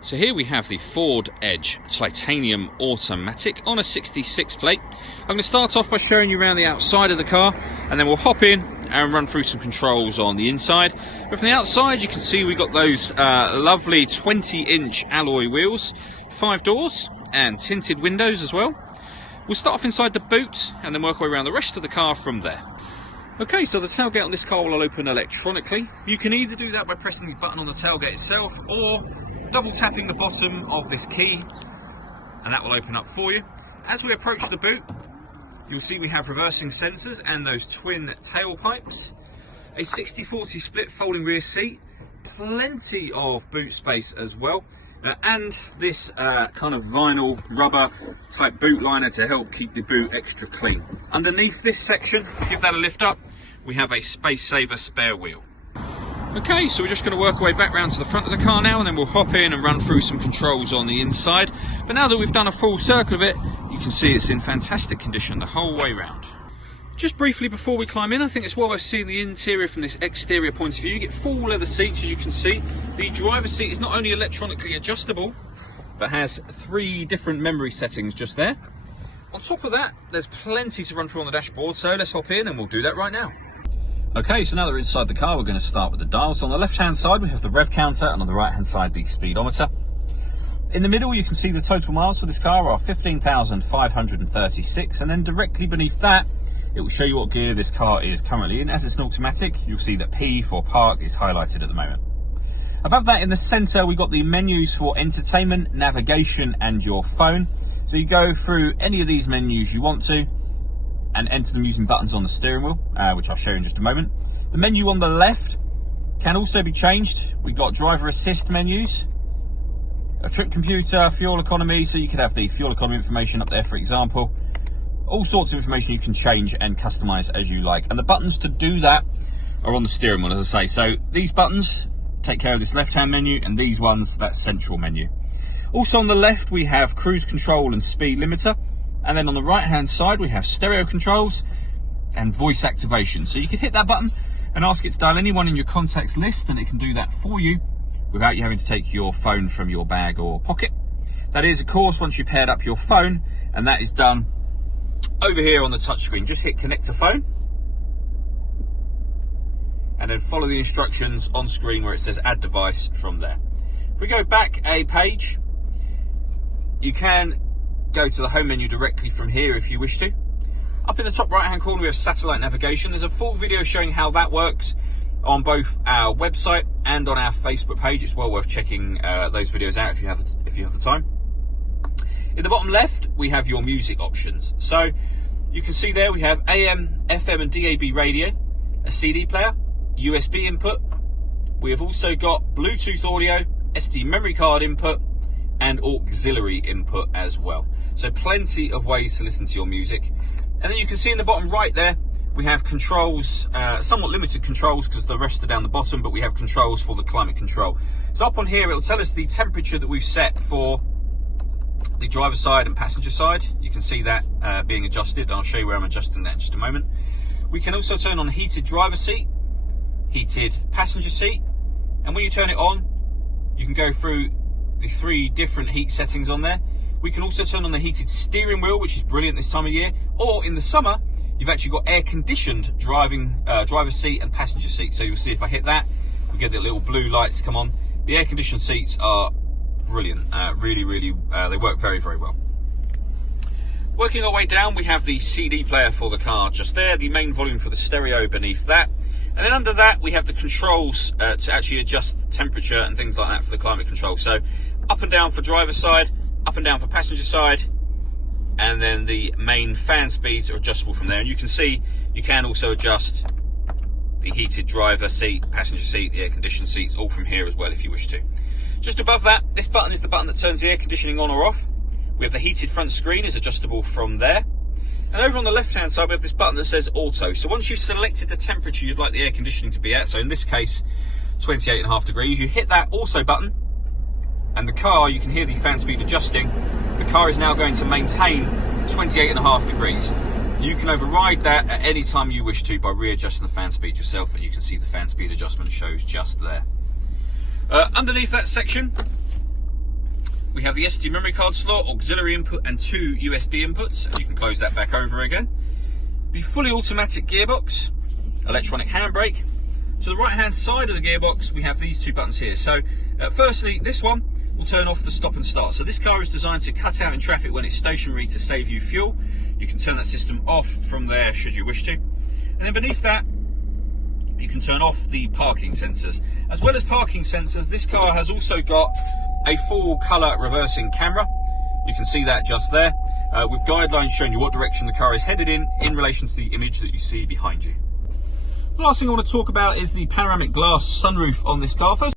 So here we have the Ford Edge Titanium Automatic on a 66 plate. I'm going to start off by showing you around the outside of the car, and then we'll hop in and run through some controls on the inside. But from the outside you can see we've got those lovely 20-inch alloy wheels, 5 doors and tinted windows as well. We'll start off inside the boot and then work our way around the rest of the car from there. Okay, so the tailgate on this car will open electronically. You can either do that by pressing the button on the tailgate itself or double tapping the bottom of this key, and that will open up for you. As we approach the boot, you'll see we have reversing sensors and those twin tailpipes, a 60/40 split folding rear seat, plenty of boot space as well, and this kind of vinyl rubber type boot liner to help keep the boot extra clean. Underneath this section, give that a lift up, we have a space saver spare wheel. Okay, so we're just going to work our way back round to the front of the car now, and then we'll hop in and run through some controls on the inside. But now that we've done a full circle of it, you can see it's in fantastic condition the whole way round. Just briefly before we climb in, I think it's well worth seeing the interior from this exterior point of view. You get full leather seats, as you can see. The driver's seat is not only electronically adjustable, but has 3 different memory settings just there. On top of that, there's plenty to run through on the dashboard, so let's hop in and we'll do that right now. Okay, so now that we're inside the car, we're going to start with the dials. So on the left-hand side, we have the rev counter, and on the right-hand side, the speedometer. In the middle, you can see the total miles for this car are 15,536, and then directly beneath that, it will show you what gear this car is currently in. As it's an automatic, you'll see that P for park is highlighted at the moment. Above that, in the centre, we've got the menus for entertainment, navigation, and your phone. So you go through any of these menus you want to, and enter them using buttons on the steering wheel, which I'll show you in just a moment. The menu on the left can also be changed. We've got driver assist menus, a trip computer, fuel economy, so you could have the fuel economy information up there, for example. All sorts of information you can change and customize as you like. And the buttons to do that are on the steering wheel, as I say. So these buttons take care of this left-hand menu, and these ones, that central menu. Also on the left, we have cruise control and speed limiter. And then on the right hand side, we have stereo controls and voice activation. So you can hit that button and ask it to dial anyone in your contacts list, and it can do that for you without you having to take your phone from your bag or pocket. That is, of course, once you paired up your phone, and that is done over here on the touchscreen. Just hit connect to phone and then follow the instructions on screen where it says add device from there. If we go back a page, you can go to the home menu directly from here if you wish to. Up in the top right hand corner, we have satellite navigation. There's a full video showing how that works on both our website and on our Facebook page. It's well worth checking those videos out if you have the time. In the bottom left, we have your music options. So you can see there we have AM, FM and DAB radio, a CD player, USB input. We have also got Bluetooth audio, SD memory card input, and auxiliary input as well. So plenty of ways to listen to your music. And then you can see in the bottom right there, we have controls, somewhat limited controls because the rest are down the bottom, but we have controls for the climate control. So up on here, it'll tell us the temperature that we've set for the driver's side and passenger side. You can see that being adjusted, and I'll show you where I'm adjusting that in just a moment. We can also turn on heated driver's seat, heated passenger seat, and when you turn it on, you can go through the 3 different heat settings on there. We can also turn on the heated steering wheel, which is brilliant this time of year, or in the summer, you've actually got air-conditioned driver's seat and passenger seat. So you'll see if I hit that, we get the little blue lights come on. The air-conditioned seats are brilliant, really, they work very, very well. Working our way down, we have the CD player for the car just there, the main volume for the stereo beneath that. And then under that, we have the controls to actually adjust the temperature and things like that for the climate control. So up and down for driver's side, up and down for passenger side, and then the main fan speeds are adjustable from there. And you can see you can also adjust the heated driver seat, passenger seat, the air conditioned seats, all from here as well if you wish to. Just above that, this button is the button that turns the air conditioning on or off. We have the heated front screen is adjustable from there. And over on the left hand side, we have this button that says auto. So once you've selected the temperature you'd like the air conditioning to be at, so in this case 28.5 degrees, you hit that auto button, and the car, you can hear the fan speed adjusting. The car is now going to maintain 28.5 degrees. You can override that at any time you wish to by readjusting the fan speed yourself, and you can see the fan speed adjustment shows just there. Underneath that section, We have the SD memory card slot, auxiliary input and 2 USB inputs, and you can close that back over again. The fully automatic gearbox, electronic handbrake. To the right hand side of the gearbox we have these two buttons here. So firstly, this one will turn off the stop and start. So this car is designed to cut out in traffic when it's stationary to save you fuel. You can turn that system off from there should you wish to. And then beneath that, you can turn off the parking sensors. As well as parking sensors, this car has also got a full colour reversing camera. You can see that just there, with guidelines showing you what direction the car is headed in relation to the image that you see behind you. The last thing I want to talk about is the panoramic glass sunroof on this car. First,